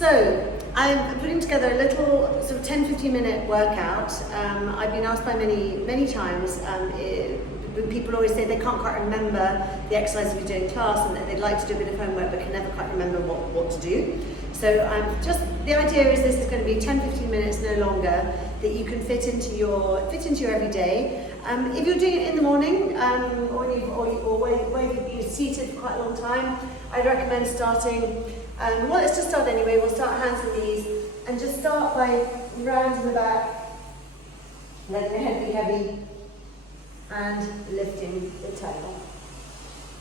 So I'm putting together a little sort of 10-15 minute workout. I've been asked by many times, people always say they can't quite remember the exercises we do in class and that they'd like to do a bit of homework but can never quite remember what to do. So the idea is this is going to be 10-15 minutes, no longer, that you can fit into your everyday. If you're doing it in the morning or where you've been seated for quite a long time, I'd recommend starting. Well, let's just start anyway. We'll start hands and knees and just start by rounding the back, letting the head be heavy and lifting the tail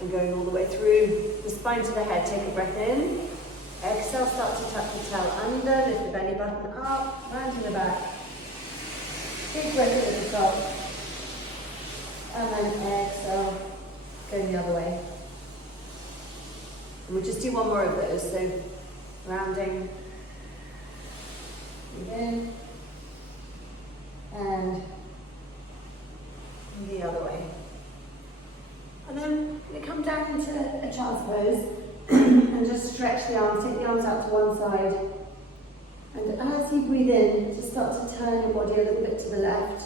and going all the way through the spine to the head. Take a breath in. Exhale, start to tuck the tail under, lift the belly button up, rounding the back. Big breath in at the top. And then exhale, going the other way. And we'll just do one more of those. So rounding, in, and the other way. And then we come down into a child's pose and just stretch the arms, take the arms out to one side. And as you breathe in, just start to turn your body a little bit to the left.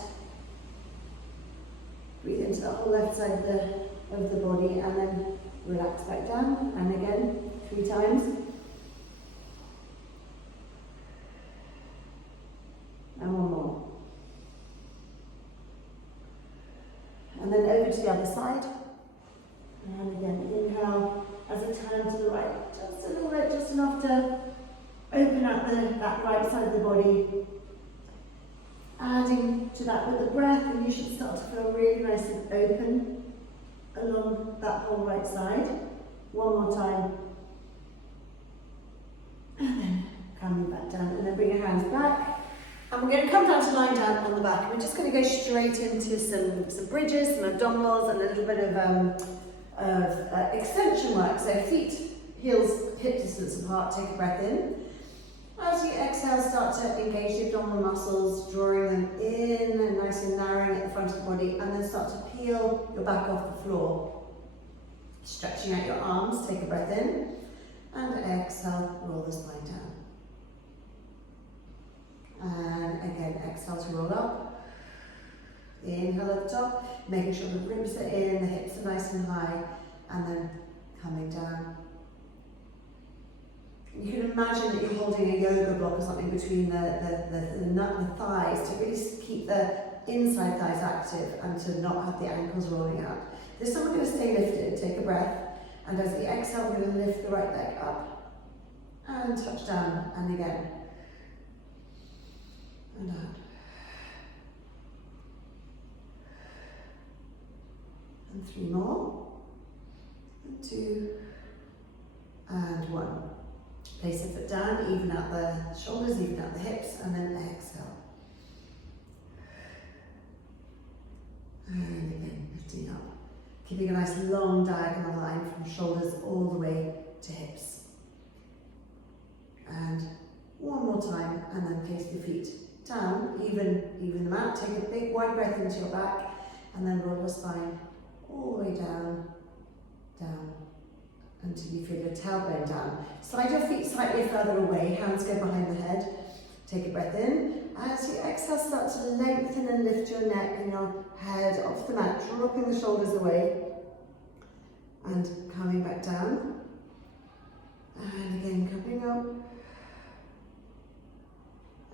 Breathe into the whole left side of the body and then relax back down. And again, 3 times. And one more. And then over to the other side. And again, inhale as I turn to the right, just a little bit, just enough to open up that right side of the body. Adding to that with the breath, and you should start to feel really nice and open along that whole right side. One more time. And then coming back down, and then bring your hands back. And we're going to come down to lying down on the back. And we're just going to go straight into some bridges, some abdominals, and a little bit of extension work. So feet, heels, hip distance apart. Take a breath in. As you exhale, start to engage the abdominal muscles, drawing them in and nice and narrowing at the front of the body, and then start to peel your back off the floor. Stretching out your arms, take a breath in, and exhale, roll the spine down. And again, exhale to roll up. Inhale at the top, making sure the ribs are in, the hips are nice and high, and then coming down. You can imagine that you're holding a yoga block or something between the thighs to really keep the inside thighs active and to not have the ankles rolling out. This time we're going to stay lifted, take a breath, and as we exhale, we're going to lift the right leg up and touch down, and again, and out. And 3 more, and 2, and 1. Place the foot down, even out the shoulders, even out the hips, and then exhale. And again, lifting up. Keeping a nice long diagonal line from shoulders all the way to hips. And one more time, and then place the feet down, even them out. Take a big wide breath into your back, and then roll your spine all the way down, down, until you feel your tailbone down. Slide your feet slightly further away, hands go behind the head. Take a breath in. As you exhale, start to lengthen and lift your neck and your head off the mat, dropping the shoulders away. And coming back down. And again, coming up.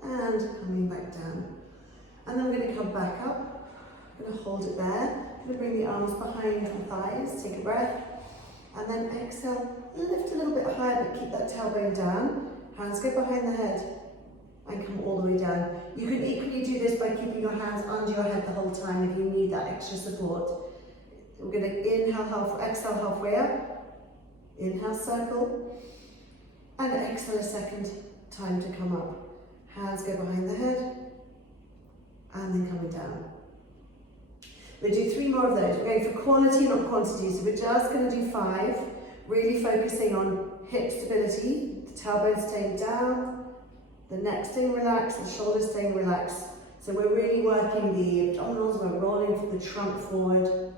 And coming back down. And then we're going to come back up. We're going to hold it there. We're going to bring the arms behind the thighs. Take a breath. And then exhale, lift a little bit higher, but keep that tailbone down. Hands go behind the head and come all the way down. You can equally do this by keeping your hands under your head the whole time if you need that extra support. We're going to exhale halfway up. Inhale, circle. And exhale a second time to come up. Hands go behind the head. And then coming down. We'll do 3 more of those. We're going for quality, not quantity. So we're just going to do 5, really focusing on hip stability, the tailbone staying down, the neck staying relaxed, the shoulders staying relaxed. So we're really working the abdominals, we're rolling the trunk forward.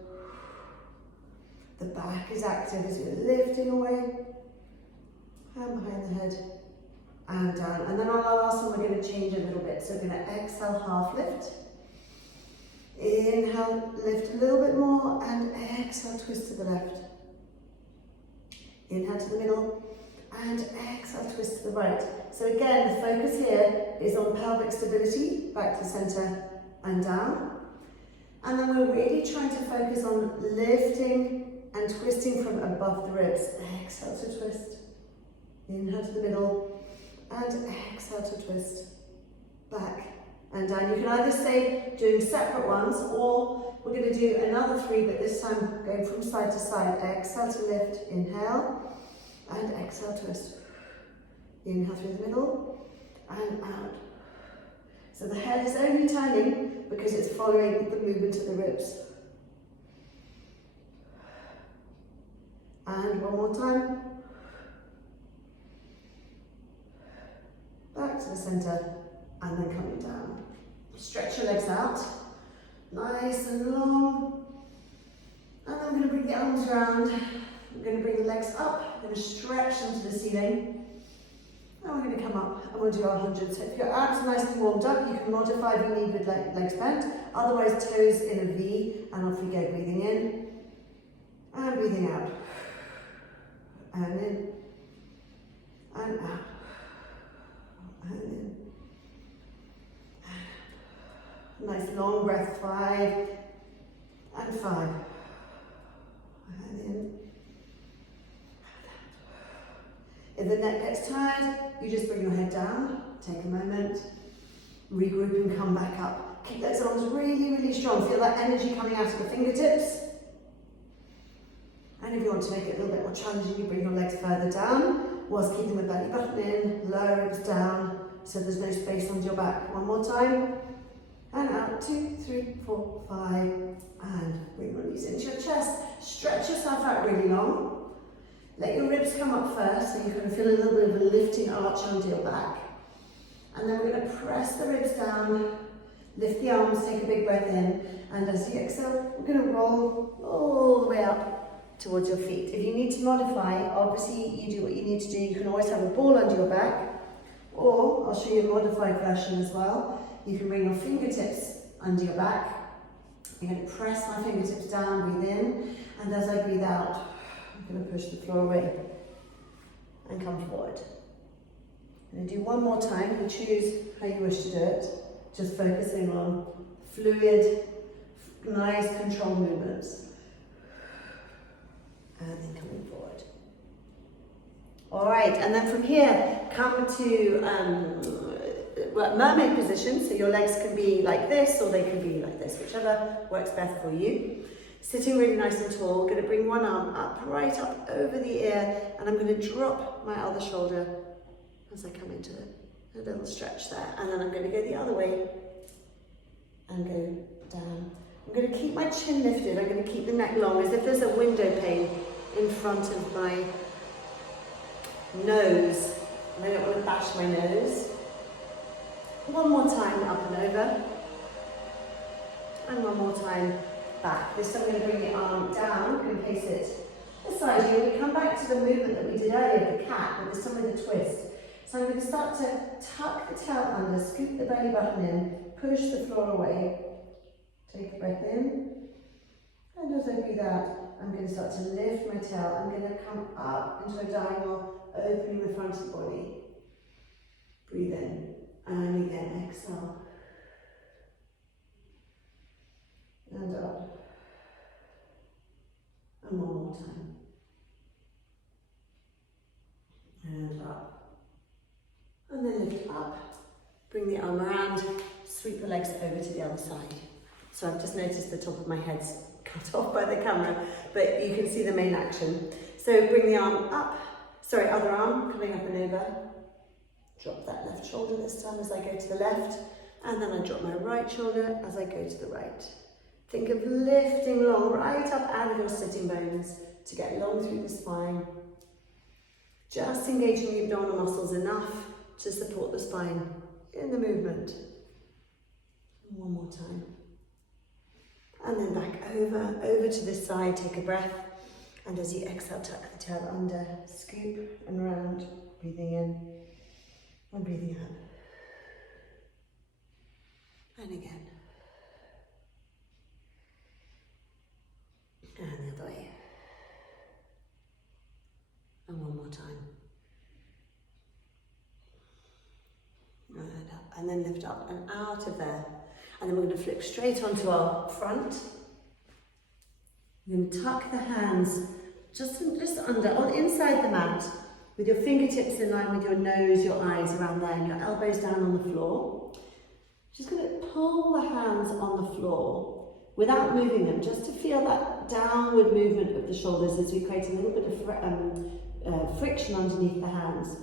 The back is active as you're lifting away, hand behind the head, and down. And then on our last one, we're going to change a little bit. So we're going to exhale, half lift. Inhale, lift a little bit more, and exhale, twist to the left. Inhale to the middle, and exhale, twist to the right. So again, the focus here is on pelvic stability, back to the center and down. And then we're really trying to focus on lifting and twisting from above the ribs. Exhale to twist. Inhale to the middle, and exhale to twist. Back and down. You can either stay doing separate ones, or we're going to do another 3, but this time going from side to side. Exhale to lift, inhale, and exhale, twist. Inhale through the middle, and out. So the head is only turning because it's following the movement of the ribs. And one more time. Back to the center, and then coming down. Stretch your legs out, nice and long. And I'm going to bring the arms around. I'm going to bring the legs up. I'm going to stretch them to the ceiling. And we're going to come up and we'll do our 100. So if your abs are nice and warmed up, you can modify if you need with legs bent. Otherwise, toes in a V, and off we go. Breathing in and breathing out. And in and out. And in. Nice long breath, 5 and 5. And in. If the neck gets tired, you just bring your head down, take a moment, regroup and come back up. Keep those arms really, really strong. Feel that energy coming out of the fingertips. And if you want to make it a little bit more challenging, you bring your legs further down, whilst keeping the belly button in, lower ribs down, so there's no space under your back. One more time. And out, 2, 3, 4, 5, and bring your knees into your chest. Stretch yourself out really long. Let your ribs come up first, so you can feel a little bit of a lifting arch onto your back. And then we're going to press the ribs down, lift the arms, take a big breath in, and as you exhale, we're going to roll all the way up towards your feet. If you need to modify, obviously you do what you need to do. You can always have a ball under your back, or I'll show you a modified version as well. You can bring your fingertips under your back. I'm going to press my fingertips down, breathe in, and as I breathe out, I'm going to push the floor away and come forward. I'm going to do one more time. You choose how you wish to do it. Just focusing on fluid, nice controlled movements. And then coming forward. All right, and then from here, come to mermaid position. So your legs can be like this, or they can be like this, whichever works best for you. Sitting really nice and tall. Going to bring one arm up, right up over the ear, and I'm going to drop my other shoulder as I come into a little stretch there. And then I'm going to go the other way and go down. I'm going to keep my chin lifted. I'm going to keep the neck long, as if there's a window pane in front of my nose. And I don't want to bash my nose. One more time, up and over. And one more time, back. This time I'm going to bring the arm down and place it beside you. We come back to the movement that we did earlier, the cat, but this time with a twist. So I'm going to start to tuck the tail under, scoop the belly button in, push the floor away. Take a breath in. And as I breathe out, I'm going to start to lift my tail. I'm going to come up into a diagonal, opening the front of the body. Breathe in. And again, exhale. And up. And one more time. And up. And then lift up. Bring the arm around. Sweep the legs over to the other side. So I've just noticed the top of my head's cut off by the camera, but you can see the main action. So bring the arm up. Sorry, other arm coming up and over. Drop that left shoulder this time as I go to the left, and then I drop my right shoulder as I go to the right. Think of lifting long right up out of your sitting bones to get long through the spine. Just engaging the abdominal muscles enough to support the spine in the movement. One more time. And then back over to this side, take a breath. And as you exhale, tuck the tail under, scoop and round, breathing in. And breathing out. And again. And the other way. And one more time. And up. And then lift up and out of there. And then we're going to flip straight onto our front. We're going to tuck the hands just under, on inside the mat, with your fingertips in line with your nose, your eyes around there, and your elbows down on the floor. Just going to pull the hands on the floor without moving them, just to feel that downward movement of the shoulders as we create a little bit of friction underneath the hands.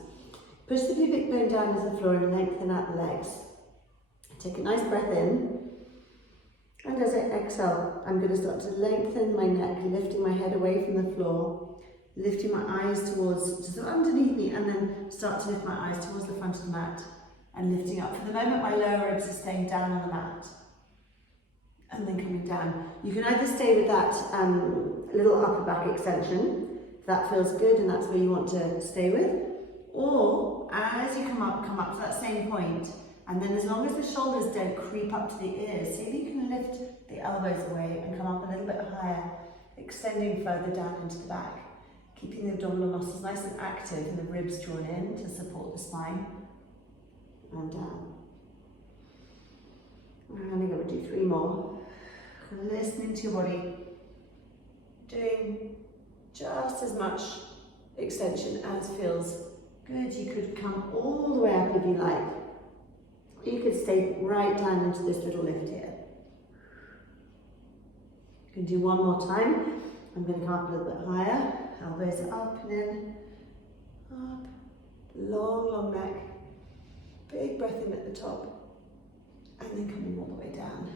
Push the pubic bone down into the floor and lengthen out the legs. Take a nice breath in. And as I exhale, I'm going to start to lengthen my neck, lifting my head away from the floor, lifting my eyes towards, just underneath me, and then start to lift my eyes towards the front of the mat and lifting up. For the moment, my lower ribs are staying down on the mat and then coming down. You can either stay with that little upper back extension, if that feels good and that's where you want to stay with, or as you come up to that same point. And then as long as the shoulders don't creep up to the ears, see if you can lift the elbows away and come up a little bit higher, extending further down into the back, keeping the abdominal muscles nice and active and the ribs drawn in to support the spine, and down. And I'm going to do 3 more. Listening to your body, doing just as much extension as feels good. You could come all the way up if you like. You could stay right down into this little lift here. You can do one more time. I'm going to come up a little bit higher. Elbows up and in. Up. Long, long neck. Big breath in at the top. And then coming all the way down.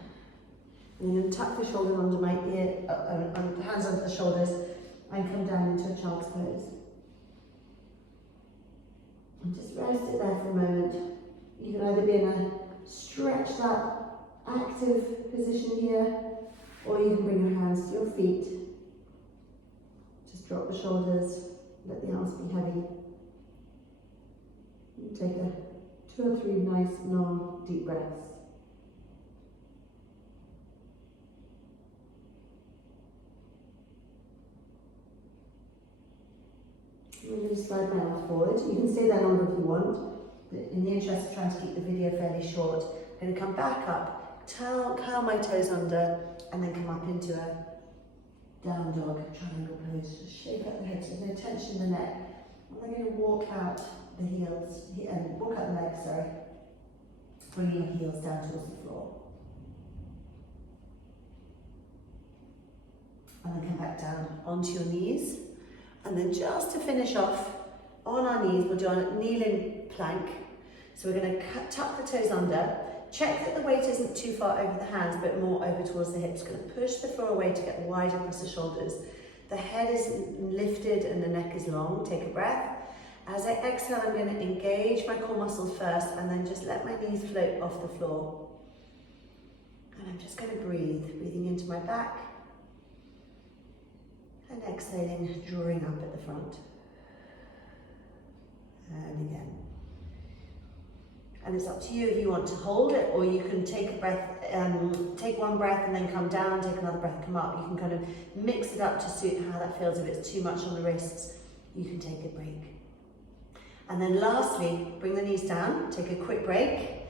And I'm going to tuck the shoulder under my ear, hands under the shoulders, and come down into a child's pose. And just rest it there for a moment. You can either be in a stretched up, active position here, or you can bring your hands to your feet. Just drop the shoulders, let the arms be heavy. And take 2 or 3 nice, long, deep breaths. I'm going to slide my arms forward. You can stay there longer if you want. In the interest of trying to keep the video fairly short, I'm going to come back up, curl my toes under, and then come up into a down dog triangle pose. Just shake out the head, so there's no tension in the neck. And then I'm going to walk out the heels, walk out the legs, sorry, bringing your heels down towards the floor. And then come back down onto your knees. And then just to finish off, on our knees, we'll do a kneeling plank. So we're going to tuck the toes under. Check that the weight isn't too far over the hands, but more over towards the hips. Going to push the floor away to get wide across the shoulders. The head is lifted and the neck is long. Take a breath. As I exhale, I'm going to engage my core muscles first and then just let my knees float off the floor. And I'm just going to breathe, breathing into my back. And exhaling, drawing up at the front. And again. And it's up to you if you want to hold it, or you can take a breath, take one breath and then come down, take another breath, come up. You can kind of mix it up to suit how that feels. If it's too much on the wrists, you can take a break. And then lastly, bring the knees down, take a quick break.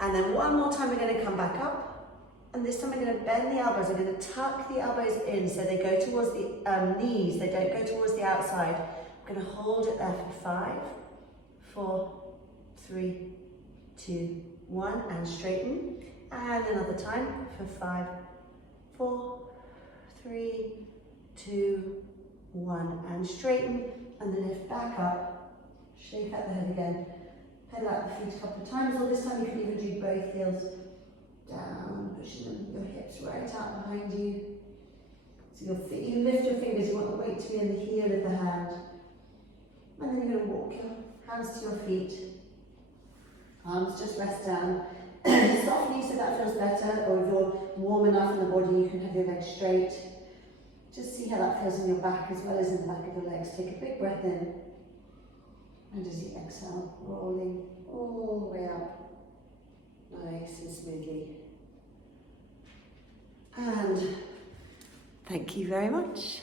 And then one more time, we're going to come back up. And this time I'm going to bend the elbows. I'm going to tuck the elbows in so they go towards the knees. They don't go towards the outside. I'm going to hold it there for 5, 4, 3, 2, 1, and straighten. And another time for 5, 4, 3, 2, 1, and straighten. And then lift back up. Shake out the head again. Pedal out the feet a couple of times. Or this time you can even do both heels down, pushing them, your hips right out behind you. So your feet, you can lift your fingers, you want the weight to be in the heel of the hand. And then you're going to walk your hands to your feet. Arms just rest down. Soft knees if that feels better, or if you're warm enough in the body, you can have your legs straight. Just see how that feels in your back as well as in the back of your legs. Take a big breath in. And as you exhale, rolling all Thank you very much.